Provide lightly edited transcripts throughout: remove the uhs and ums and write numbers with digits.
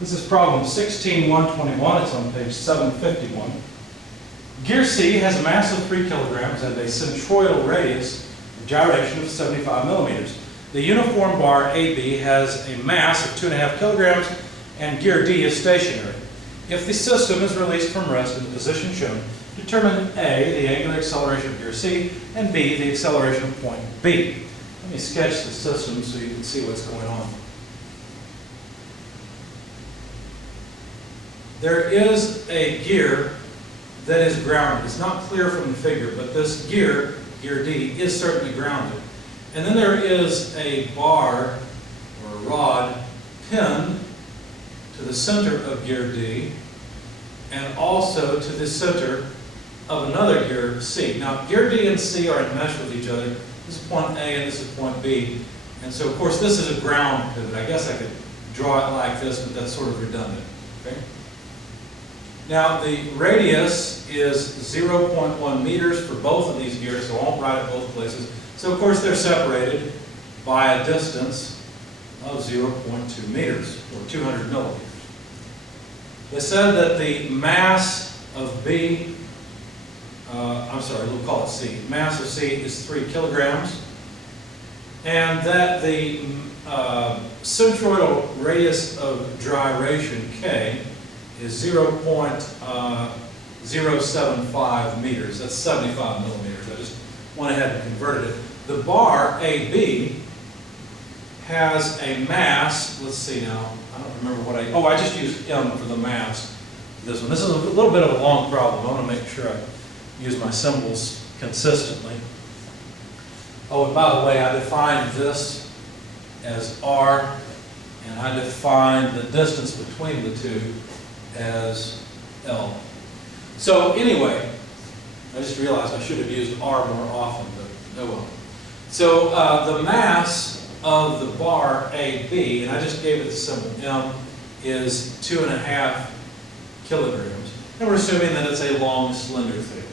This is problem 16-121. It's on page 751. Gear C has a mass of 3 kilograms and a centroidal radius of gyration of 75 millimeters. The uniform bar AB has a mass of 2.5 kilograms and gear D is stationary. If the system is released from rest in the position shown, determine A, the angular acceleration of gear C, and B, the acceleration of point B. Let me sketch the system so you can see what's going on. There is a gear that is grounded. It's not clear from the figure, but this gear, gear D, is certainly grounded. And then there is a bar or a rod pinned to the center of gear D and also to the center of another gear C. Now, gear D and C are in mesh with each other. This is point A and this is point B. And so, of course, this is a ground pivot. I guess I could draw it like this, but that's sort of redundant. Okay? Now, the radius is 0.1 meters for both of these gears, so I won't write it both places. So, of course, they're separated by a distance of 0.2 meters, or 200 millimeters. They said that the mass of B, we'll call it C. Mass of C is 3 kilograms, and that the centroidal radius of gyration, K, is 0.075 meters. That's 75 millimeters. I just went ahead and converted it. The bar, AB, has a mass, let's see now, I don't remember what I just used M for the mass. This one. This is a little bit of a long problem. I want to make sure I use my symbols consistently. Oh, and by the way, I defined this as R, and I defined the distance between the two as L. So anyway, I just realized I should have used R more often, but oh well. So the mass of the bar AB, and I just gave it the symbol M, is 2.5 kilograms. And we're assuming that it's a long, slender thing.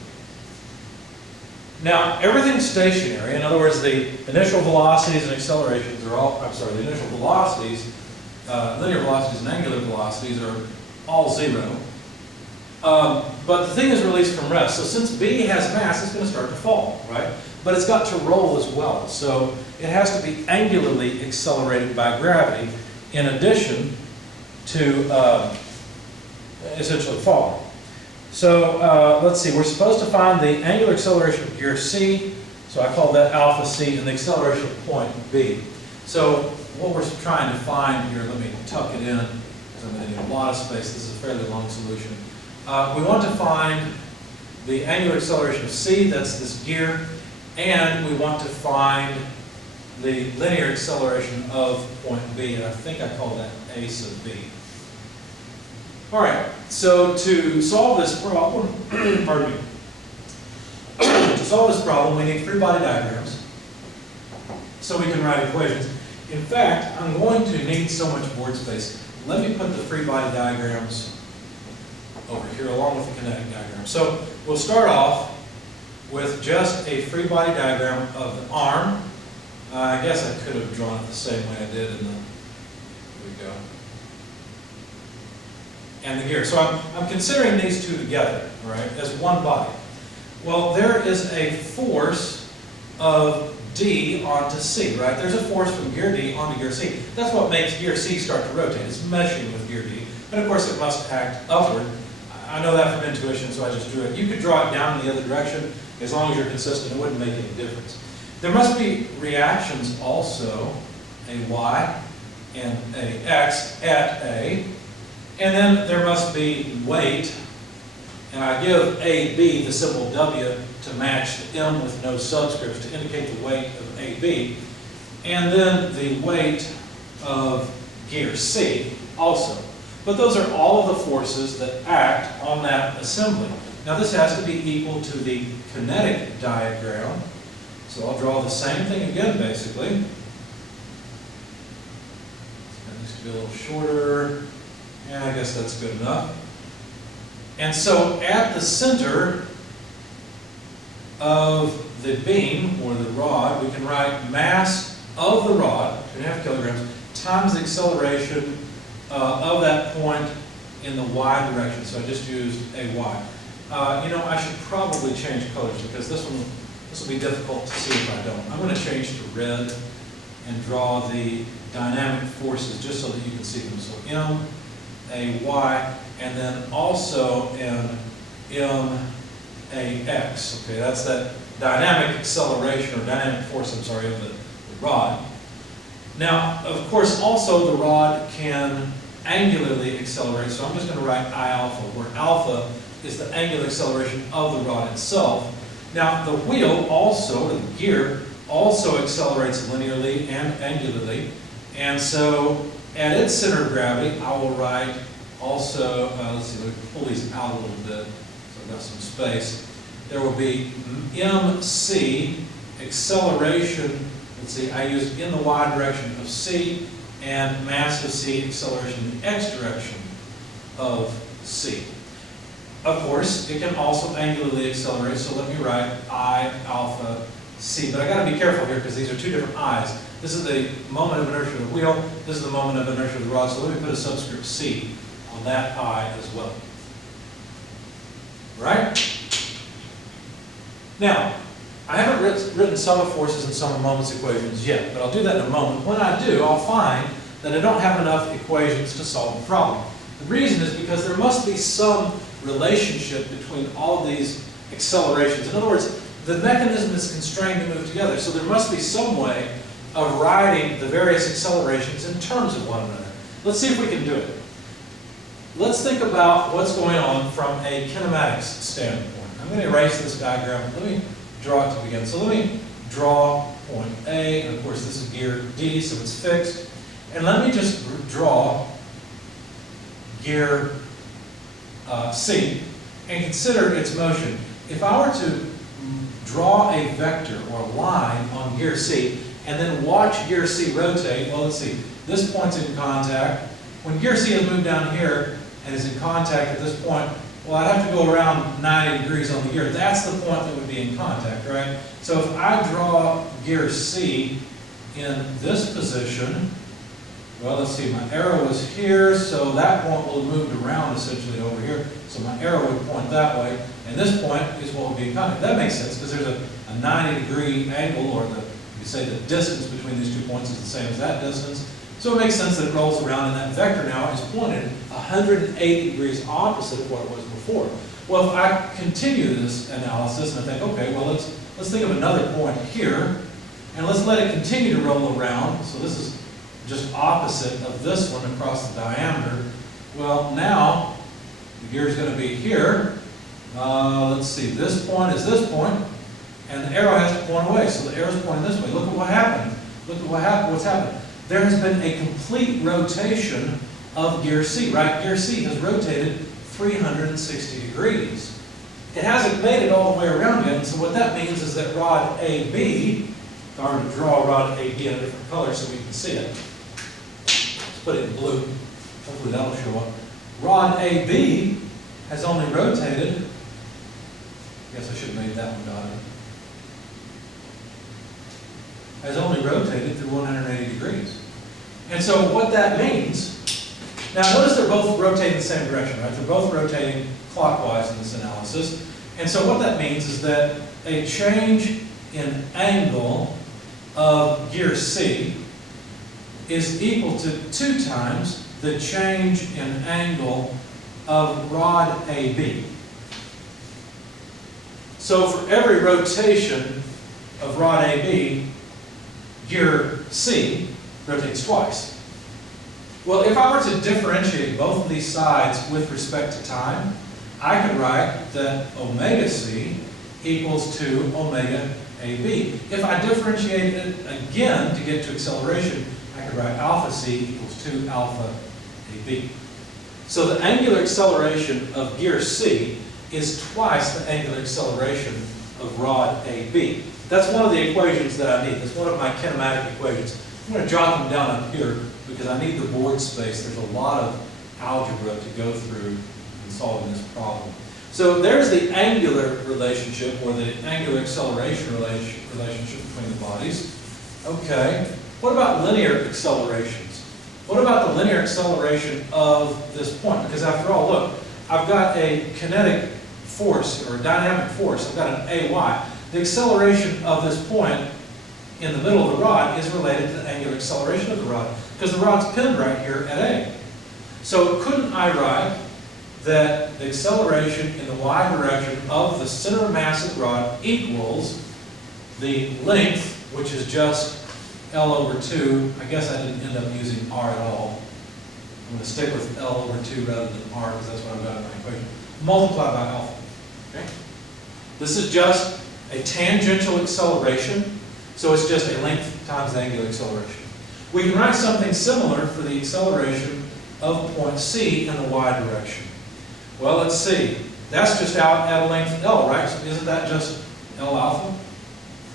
Now, everything's stationary. In other words, the initial velocities and accelerations are all, the initial velocities, linear velocities and angular velocities are all 0. But the thing is released from rest. So since B has mass, it's going to start to fall, right? But it's got to roll as well. So it has to be angularly accelerated by gravity in addition to essentially falling. So let's see, we're supposed to find the angular acceleration of gear C. So I call that alpha C, and the acceleration of point B. So what we're trying to find here, let me tuck it in, because I'm going to need a lot of space. This is a fairly long solution. We want to find the angular acceleration of C, that's this gear, and we want to find the linear acceleration of point B, and I think I call that A sub B. All right, so to solve this problem, pardon me, to solve this problem, we need free body diagrams so we can write equations. In fact, I'm going to need so much board space. Let me put the free body diagrams over here along with the kinetic diagram. So we'll start off with just a free body diagram of the arm. I guess I could have drawn it the same way I did in the, here we go, and the gear. So I'm considering these two together, right, as one body. Well, there is a force of D onto C, right? There's a force from gear D onto gear C. That's what makes gear C start to rotate. It's meshing with gear D. And of course, it must act upward. I know that from intuition, so I just drew it. You could draw it down in the other direction. As long as you're consistent, it wouldn't make any difference. There must be reactions also, a Y and a X at A. And then there must be weight, and I give AB the symbol W to match the M with no subscripts to indicate the weight of AB. And then the weight of gear C also. But those are all of the forces that act on that assembly. Now this has to be equal to the kinetic diagram. So I'll draw the same thing again, basically. It needs to be a little shorter. Yeah, I guess that's good enough. And so at the center of the beam, or the rod, we can write mass of the rod, 2.5 kilograms, times the acceleration of that point in the y direction. So I just used a y. You know, I should probably change colors because this will be difficult to see if I don't. I'm going to change to red and draw the dynamic forces just so that you can see them. So M, A, Y, and then also M, A, X. Okay, that's that dynamic acceleration or dynamic force, I'm sorry, of the rod. Now, of course, also the rod can angularly accelerate, so I'm just going to write I alpha, where alpha is the angular acceleration of the rod itself. Now, the wheel also, the gear, also accelerates linearly and angularly. And so, at its center of gravity, I will write also, let's see, let me pull these out a little bit so I've got some space. There will be MC, acceleration, let's see, I used in the y direction of C, and mass of C, acceleration in the x direction of C. Of course, it can also angularly accelerate, so let me write I alpha C. But I got to be careful here because these are two different I's. This is the moment of inertia of the wheel, this is the moment of inertia of the rod, so let me put a subscript C on that I as well. Right? Now, I haven't written sum of forces and sum of moments equations yet, but I'll do that in a moment. When I do, I'll find that I don't have enough equations to solve the problem. The reason is because there must be some relationship between all of these accelerations. In other words, the mechanism is constrained to move together, so there must be some way of writing the various accelerations in terms of one another. Let's see if we can do it. Let's think about what's going on from a kinematics standpoint. I'm going to erase this diagram. Let me draw it to begin. So let me draw point A, and of course this is gear D, so it's fixed. And let me just draw gear C and consider its motion. If I were to draw a vector or a line on gear C and then watch gear C rotate, well, let's see, this point's in contact. When gear C has moved down here and is in contact at this point, well, I'd have to go around 90 degrees on the gear. That's the point that would be in contact, right? So if I draw gear C in this position, well, let's see, my arrow is here, so that point will have moved around essentially over here. So my arrow would point that way, and this point is what would be in contact. That makes sense because there's a 90-degree angle, or you say the distance between these 2 points is the same as that distance. So it makes sense that it rolls around, and that vector now is pointed 180 degrees opposite of what it was before. Well, if I continue this analysis and I think, okay, well, let's think of another point here, and let's let it continue to roll around. So this is just opposite of this one across the diameter. Well, now the gear is going to be here. Let's see, this point is this point, and the arrow has to point away. So the arrow is pointing this way. Look at what happened. Look at what's happened. There has been a complete rotation of gear C, right? Gear C has rotated 360 degrees. It hasn't made it all the way around yet, and so what that means is that rod AB, if I were to draw rod AB in a different color so we can see it, let's put it in blue, hopefully that'll show up. Rod AB has only rotated, I guess I should have made that one dotted, has only rotated through 180 degrees. And so what that means, now notice they're both rotating the same direction, right? They're both rotating clockwise in this analysis. And so what that means is that a change in angle of gear C is equal to 2 times the change in angle of rod AB. So for every rotation of rod AB, gear C rotates twice. Well, if I were to differentiate both of these sides with respect to time, I could write that omega C equals to omega AB. If I differentiate it again to get to acceleration, I could write alpha C equals 2 alpha AB. So the angular acceleration of gear C is twice the angular acceleration of rod AB. That's one of the equations that I need. That's one of my kinematic equations. I'm going to jot them down up here because I need the board space. There's a lot of algebra to go through in solving this problem. So there's the angular relationship, or the angular acceleration relationship between the bodies. Okay, what about linear accelerations? What about the linear acceleration of this point? Because after all, look, I've got a kinetic force, or a dynamic force. I've got an AY. The acceleration of this point in the middle of the rod is related to the angular acceleration of the rod, because the rod's pinned right here at A. So couldn't I write that the acceleration in the y direction of the center of mass of the rod equals the length, which is just L over 2. I guess I didn't end up using R at all. I'm going to stick with L over 2 rather than R, because that's what I've got in my equation. Multiplied by alpha. Okay? This is just a tangential acceleration, so it's just a length times the angular acceleration. We can write something similar for the acceleration of point C in the y direction. Well, let's see. That's just out at a length L, right? So isn't that just L alpha?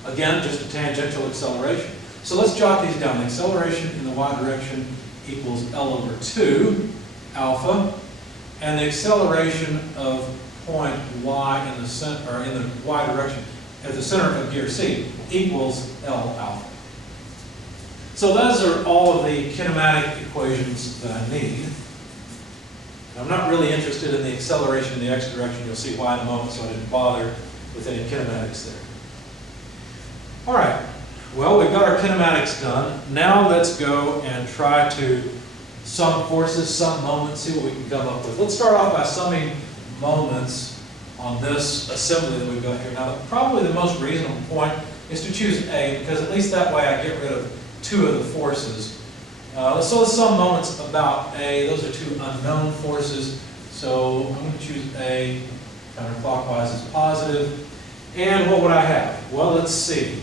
Again, just a tangential acceleration. So let's jot these down. The acceleration in the y direction equals L over 2 alpha, and the acceleration of point y in the center, or in the y direction at the center of gear C equals L alpha. So those are all of the kinematic equations that I need. I'm not really interested in the acceleration in the x direction. You'll see why in a moment, so I didn't bother with any kinematics there. All right. Well, we've got our kinematics done. Now let's go and try to sum forces, sum moments, see what we can come up with. Let's start off by summing moments on this assembly that we've got here. Now, probably the most reasonable point is to choose A, because at least that way I get rid of two of the forces. So let's sum moments about A. Those are two unknown forces. So I'm going to choose A, counterclockwise is positive. And what would I have? Well, let's see.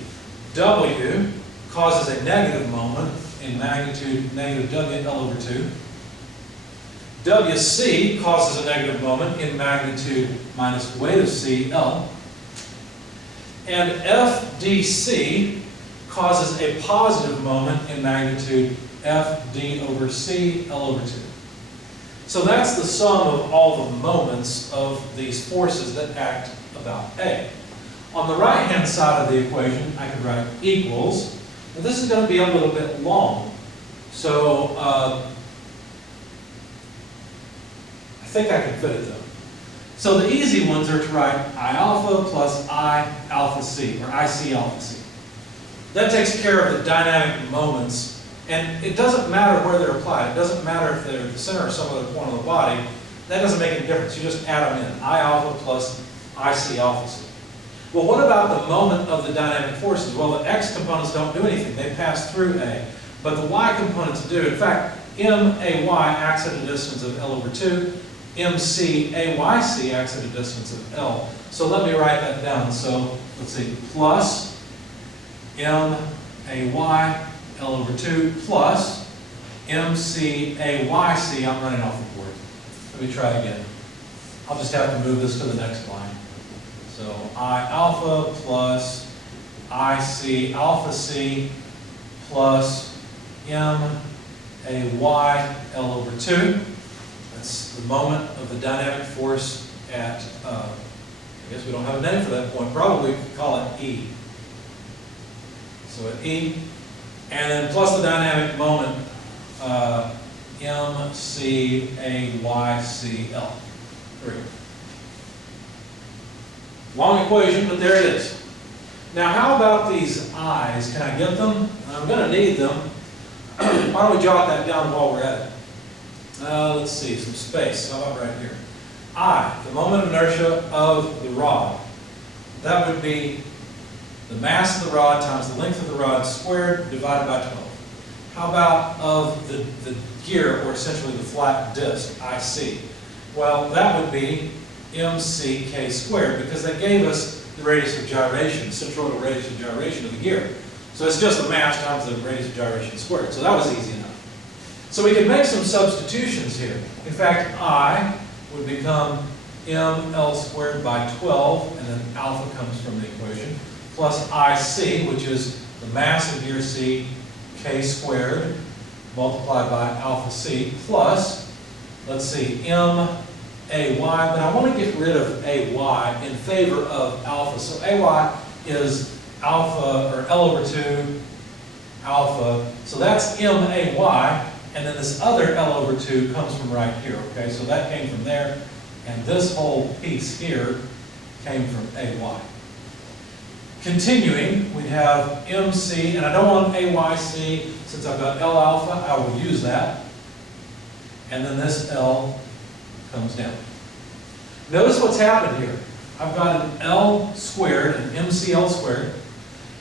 W causes a negative moment in magnitude negative W L over 2. WC causes a negative moment in magnitude minus weight of C L. And FDC causes a positive moment in magnitude FD over C L over 2. So that's the sum of all the moments of these forces that act about A. On the right-hand side of the equation, I could write equals. Now this is going to be a little bit long, so I think I can fit it though. So the easy ones are to write I alpha plus I alpha C, or IC alpha C. That takes care of the dynamic moments, and it doesn't matter where they're applied. It doesn't matter if they're at the center or some other point of the body. That doesn't make any difference. You just add them in. I alpha plus IC alpha C. Well, what about the moment of the dynamic forces? Well, the x components don't do anything. They pass through A. But the y components do. In fact, MAY acts at a distance of L over 2. MCAYC acts at a distance of L. So let me write that down. So let's see, plus MAY L over 2 plus MCAYC. I'm running off the board. Let me try again. I'll just have to move this to the next line. So I alpha plus IC alpha C plus MAY L over 2. That's the moment of the dynamic force at, I guess we don't have a name for that point. Probably we could call it E. So at E. And then plus the dynamic moment, MCAYCL. There we go. Long equation, but there it is. Now, how about these I's? Can I get them? I'm going to need them. Why don't we jot that down while we're at it? Let's see, some space. How about right here? I, the moment of inertia of the rod. That would be the mass of the rod times the length of the rod squared divided by 12. How about of the gear, or essentially the flat disc, IC? Well, that would be MCK squared, because they gave us the radius of gyration, centroidal radius of gyration of the gear. So it's just the mass times the radius of gyration squared. So that was easy enough. So we can make some substitutions here. In fact, I would become ML squared by 12, and then alpha comes from the equation, plus IC, which is the mass of gear C, K squared, multiplied by alpha C, plus, let's see, AY, but I want to get rid of AY in favor of alpha. So AY is alpha, or L over 2 alpha. So that's MAY and then this other L over 2 comes from right here, okay? So that came from there, and this whole piece here came from AY. Continuing, we have MC, and I don't want AYC, since I've got L alpha, I will use that. And then this L comes down. Notice what's happened here. I've got an L squared, an MCL squared,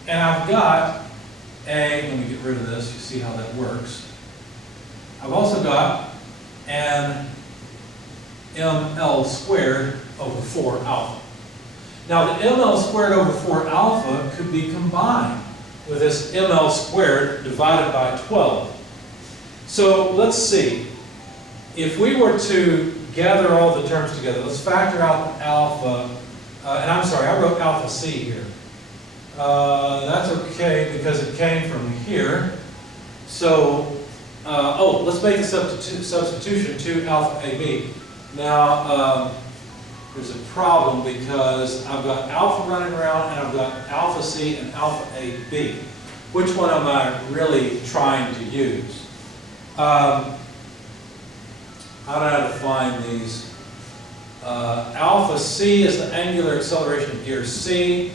and I've got let me get rid of this, you see how that works. I've also got an ML squared over 4 alpha. Now the ML squared over 4 alpha could be combined with this ML squared divided by 12. So let's see. If we were to gather all the terms together, let's factor out alpha, and I'm sorry, I wrote alpha C here. That's okay because it came from here. So, let's make a substitution to alpha AB. Now, there's a problem because I've got alpha running around and I've got alpha C and alpha AB. Which one am I really trying to use? How do I define these? Alpha C is the angular acceleration of gear C.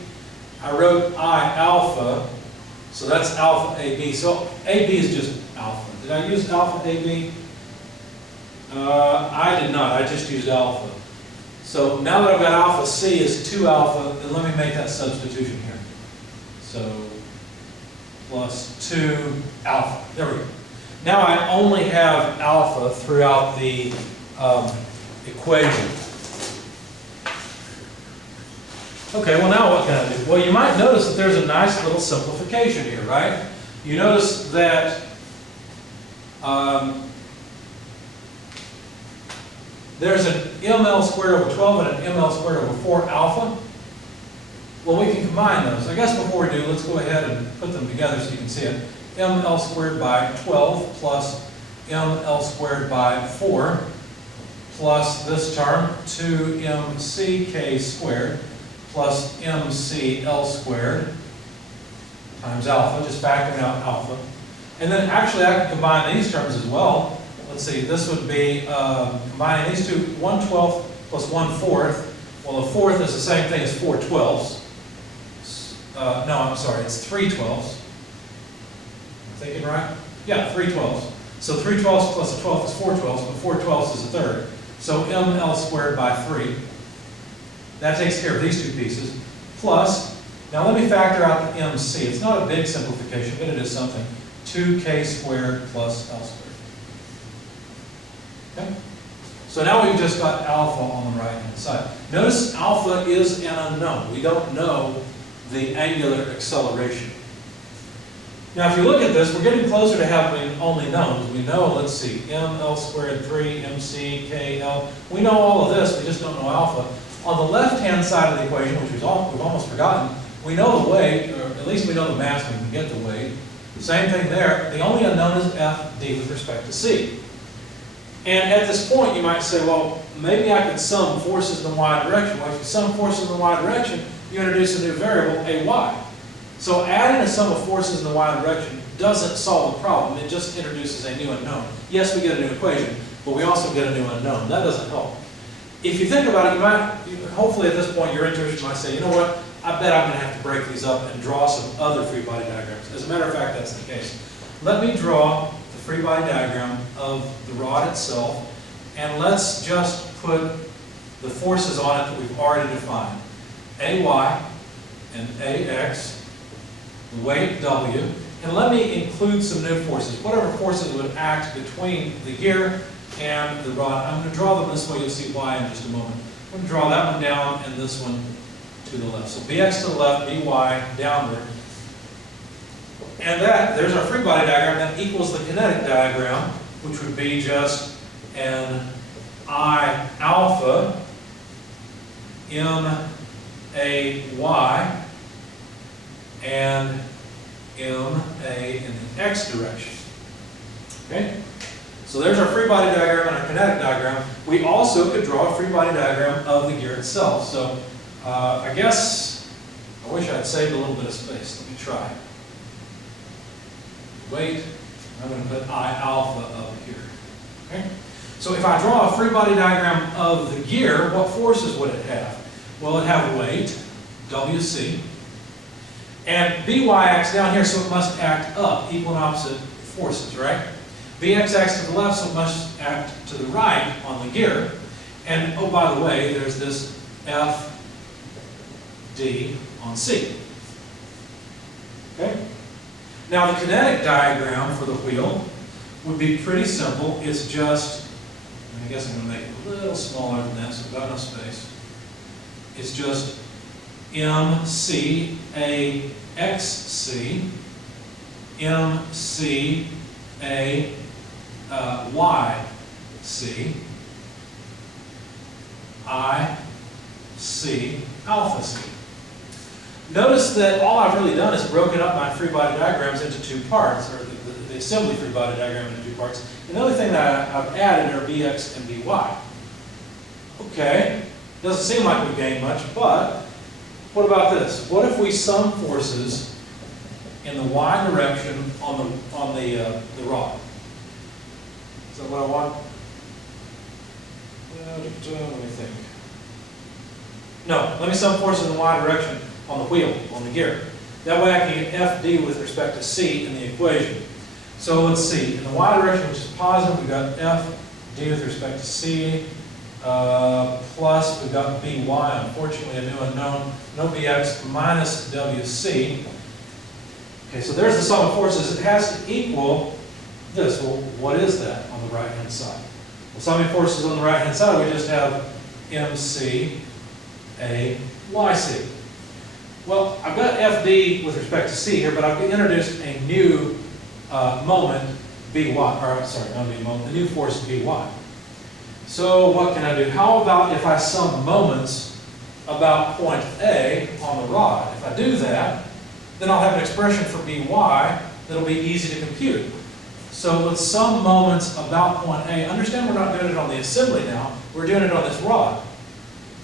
I wrote I alpha, so that's alpha AB. So AB is just alpha. Did I use alpha AB? I did not. I just used alpha. So now that I've got alpha C is 2 alpha, then let me make that substitution here. So plus 2 alpha. There we go. Now I only have alpha throughout the equation. Okay, well now what can I do? Well, you might notice that there's a nice little simplification here, right? You notice that there's an ML squared over 12 and an ML squared over 4 alpha. Well, we can combine those. I guess before we do, let's go ahead and put them together so you can see it. ML squared by 12 plus ML squared by 4 plus this term 2MCK squared plus MCL squared times alpha, just factoring out alpha. And then actually I can combine these terms as well. Let's see, this would be combining these two, 1/12 plus 1/4. Well, a fourth is the same thing as 4/12. No, I'm sorry, it's 3/12. Am I thinking right? Yeah, 3/12. So 3/12 plus a 12 is 4/12, but 4/12 is a third. So ML squared by 3. That takes care of these two pieces. Plus, now let me factor out the MC. It's not a big simplification, but it is something. 2K squared plus L squared. Okay? So now we've just got alpha on the right-hand side. Notice alpha is an unknown. We don't know the angular acceleration. Now if you look at this, we're getting closer to having only knowns. We know, let's see, ML squared 3, MC, KL. We know all of this, we just don't know alpha. On the left-hand side of the equation, which we've almost forgotten, we know the weight, or at least we know the mass when we get the weight. Same thing there. The only unknown is FD with respect to C. And at this point, you might say, well, maybe I could sum forces in the y direction. Well, if you sum forces in the y direction, you introduce a new variable, AY. So adding a sum of forces in the y direction doesn't solve the problem. It just introduces a new unknown. Yes, we get a new equation, but we also get a new unknown. That doesn't help. If you think about it, hopefully at this point your intuition might say, you know what, I bet I'm going to have to break these up and draw some other free body diagrams. As a matter of fact, that's the case. Let me draw the free body diagram of the rod itself, and let's just put the forces on it that we've already defined. AY and AX, the weight W, and let me include some new forces, whatever forces would act between the gear and the rod. I'm going to draw them this way, you'll see why in just a moment. I'm going to draw that one down and this one to the left. So BX to the left, BY downward. And there's our free body diagram that equals the kinetic diagram, which would be just an I alpha M A Y and M A in the X direction. Okay? So there's our free body diagram and our kinetic diagram. We also could draw a free body diagram of the gear itself. So I guess I wish I'd saved a little bit of space. Let me try. Weight, I'm going to put I alpha up here. Okay? So if I draw a free body diagram of the gear, what forces would it have? Well, it'd have weight, WC, and By acts down here, so it must act up, equal and opposite forces, right? Bx acts to the left, so it must act to the right on the gear. And, oh, by the way, there's this FD on C. Okay? Now, the kinetic diagram for the wheel would be pretty simple. It's just, I guess I'm going to make it a little smaller than that, so I've got enough space. It's just MC, A, XC, MC, A, YC, I, C, alpha C. Notice that all I've really done is broken up my free body diagrams into two parts, or the assembly free body diagram into two parts. And the only thing that I've added are Bx and By. Okay, doesn't seem like we gained much, but what about this? What if we sum forces in the y direction on the rod? Is that what I want? Let me think. No, let me sum forces in the y direction on the wheel, on the gear. That way I can get FD with respect to C in the equation. So let's see, in the y direction, which is positive, we've got FD with respect to C, plus we've got By, unfortunately a new unknown, no Bx minus WC. Okay, so there's the sum of forces. It has to equal this. Well, what is that on the right-hand side? Well, summing forces on the right-hand side, we just have MC, A, YC. Well, I've got FD with respect to C here, but I've introduced a new moment, By, or sorry, not a new moment, a new force, By. So what can I do? How about if I sum moments about point A on the rod? If I do that, then I'll have an expression for By that'll be easy to compute. So let's sum moments about point A. Understand we're not doing it on the assembly now, we're doing it on this rod.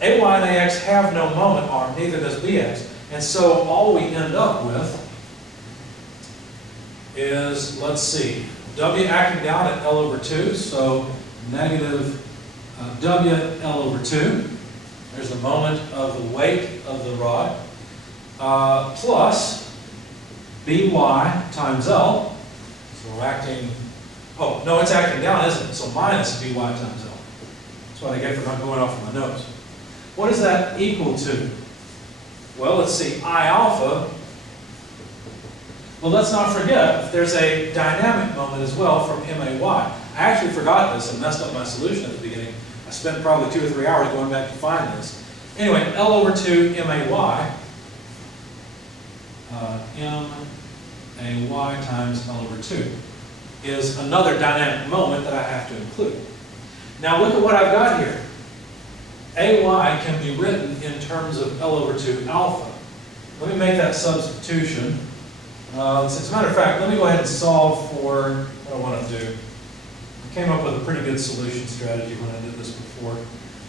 AY and AX have no moment arm, neither does BX. And so all we end up with is, let's see, W acting down at L over 2, so negative W L over 2. There's the moment of the weight of the rod, plus By times L. So we're acting, oh, no, it's acting down, isn't it? So minus By times L. That's what I get for not going off of my nose. What is that equal to? Well, let's see, I alpha. Well, let's not forget, there's a dynamic moment as well from MAY. I actually forgot this and messed up my solution at the beginning. I spent probably 2 or 3 hours going back to find this. Anyway, L over 2 MAY, MAY times L over 2 is another dynamic moment that I have to include. Now look at what I've got here. AY can be written in terms of L over 2 alpha. Let me make that substitution. As a matter of fact, let me go ahead and solve for what I want to do. I came up with a pretty good solution strategy when I did this before.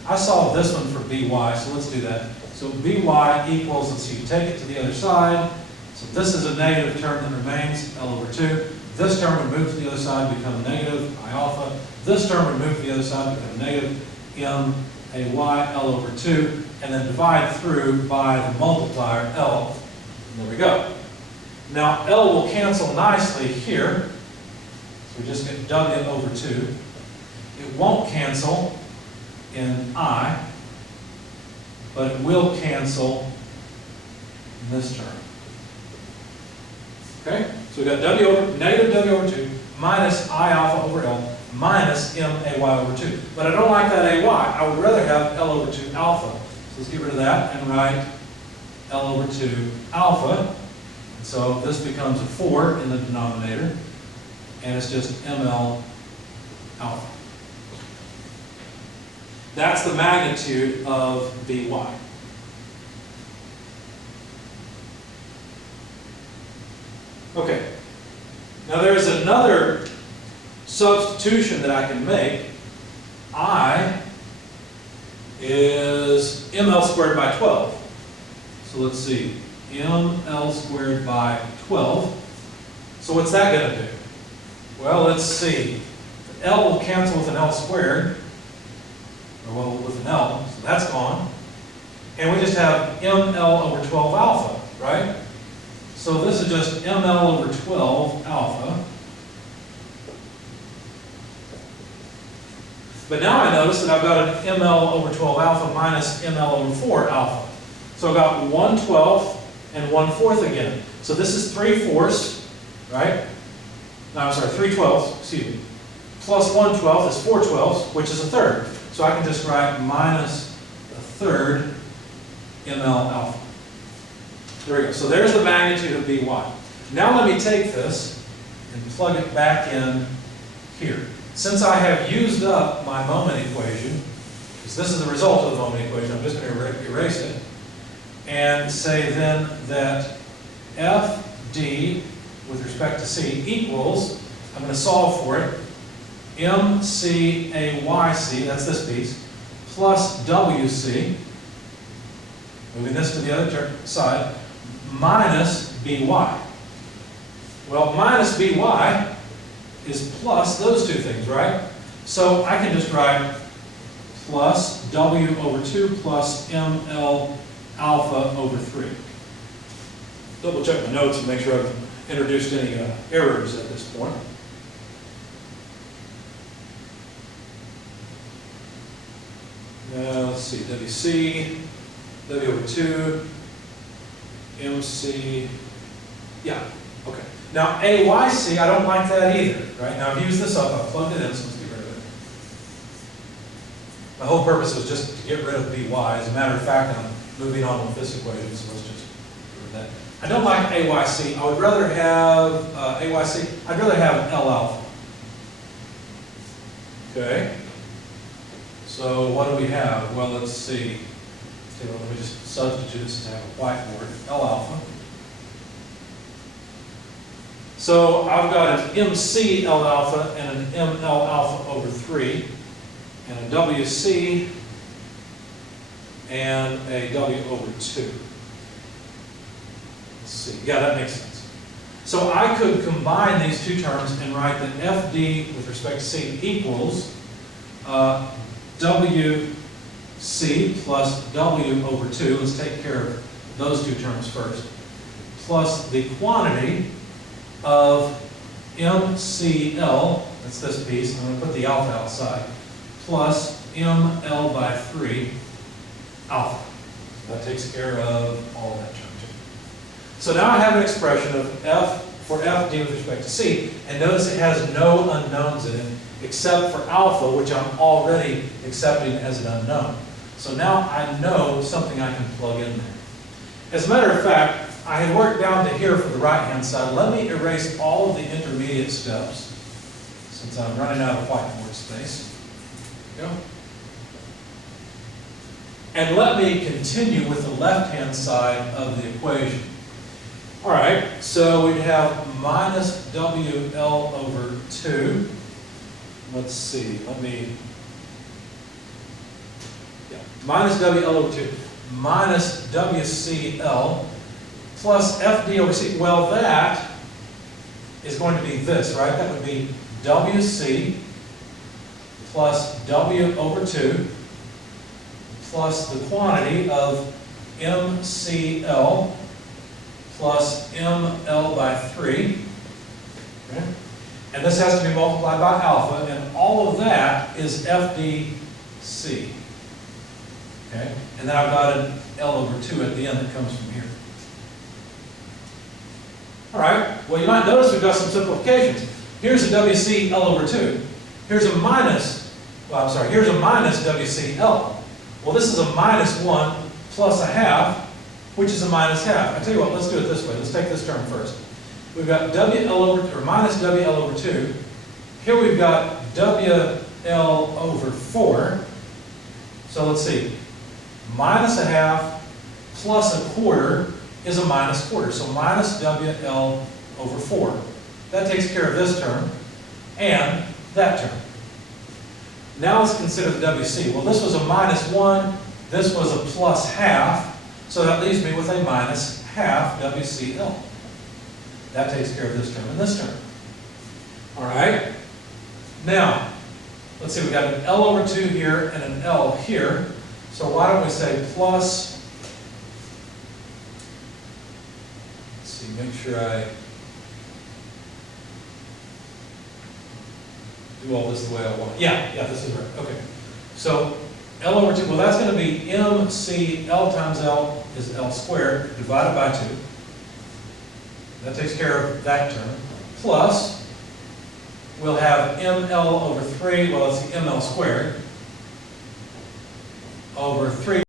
I solved this one for By, so let's do that. So By equals, let's see, take it to the other side. So this is a negative term that remains, L over 2. This term would move to the other side, become a negative, I alpha. This term would move to the other side, become a negative, M AY, L over 2, and then divide through by the multiplier L. And there we go. Now L will cancel nicely here. So we just get W over 2. It won't cancel in I, but it will cancel in this term. Okay? So we've got W over, negative W over 2 minus I alpha over L minus M AY over 2. But I don't like that AY. I would rather have L over 2 alpha. So let's get rid of that and write L over 2 alpha. And so this becomes a 4 in the denominator, and it's just ML alpha. That's the magnitude of By. Okay. Now there's another substitution that I can make. I is ML squared by 12. So let's see, ML squared by 12. So what's that going to do? Well, let's see. L will cancel with an L squared, or well, with an L, so that's gone. And we just have ML over 12 alpha, right? So this is just ML over 12 alpha. But now I notice that I've got an ML over 12 alpha minus ML over 4 alpha. So I've got 1/12 and 1/4 again. So this is 3/4, right? No, I'm sorry, 3/12, excuse me. Plus 1/12 is 4/12, which is a third. So I can just write minus a third ML alpha. There we go. So there's the magnitude of By. Now let me take this and plug it back in here. Since I have used up my moment equation, because this is the result of the moment equation, I'm just going to erase it, and say then that FD with respect to C equals, I'm going to solve for it, MCAYC, that's this piece, plus WC, moving this to the other side, minus BY. Well, minus BY is plus those two things, right? So I can just write plus W over 2 plus ML alpha over 3. Double check my notes and make sure I've introduced any errors at this point. Now let's see, WC, W over 2, MC, yeah, okay. Now AYC, I don't like that either, right? Now I've used this up, I've plugged it in, so let's get rid of it. My whole purpose was just to get rid of BY. As a matter of fact, I'm moving on with this equation, so let's just get rid of that. I don't like AYC. I would rather have AYC, I'd rather have L alpha. Okay. So what do we have? Well, let's see. Let me just substitute this and have a whiteboard. L alpha. So I've got an MC L alpha and an ML alpha over 3, and a WC and a W over 2. Let's see. Yeah, that makes sense. So I could combine these two terms and write that FD with respect to C equals WC plus W over 2. Let's take care of those two terms first. Plus the quantity of MCL, that's this piece, I'm going to put the alpha outside, plus ML by 3 alpha. That takes care of all that term too. So now I have an expression of F for FD with respect to C, and notice it has no unknowns in it, except for alpha, which I'm already accepting as an unknown. So now I know something I can plug in there. As a matter of fact, I had worked down to here for the right-hand side. Let me erase all of the intermediate steps, since I'm running out of whiteboard space. There we go. And let me continue with the left-hand side of the equation. All right, so we'd have minus WL over 2. Let's see, minus WL over 2 minus WCL plus FD over C. Well, that is going to be this, right? That would be WC plus W over 2 plus the quantity of MCL plus ML by 3. Okay? And this has to be multiplied by alpha, and all of that is FDC. Okay? And then I've got an L over 2 at the end that comes from here. All right, well, you might notice we've got some simplifications. Here's a WC L over 2. Here's a minus, here's a minus WCL. Well, this is a minus 1 plus a half, which is a minus half. I tell you what, let's do it this way. Let's take this term first. We've got minus WL over 2. Here we've got WL over 4. So let's see. Minus a half plus a quarter is a minus quarter. So minus WL over 4. That takes care of this term and that term. Now let's consider the WC. Well, this was a minus 1. This was a plus half. So that leaves me with a minus half WCL. That takes care of this term and this term. All right? Now, let's see, we've got an L over 2 here and an L here. So why don't we say plus, let's see, make sure I do all this the way I want. Yeah, this is right. Okay. So L over 2, well, that's going to be MC, L times L is L squared, divided by 2. That takes care of that term. Plus, we'll have ML over 3, well, it's the ML squared, over 3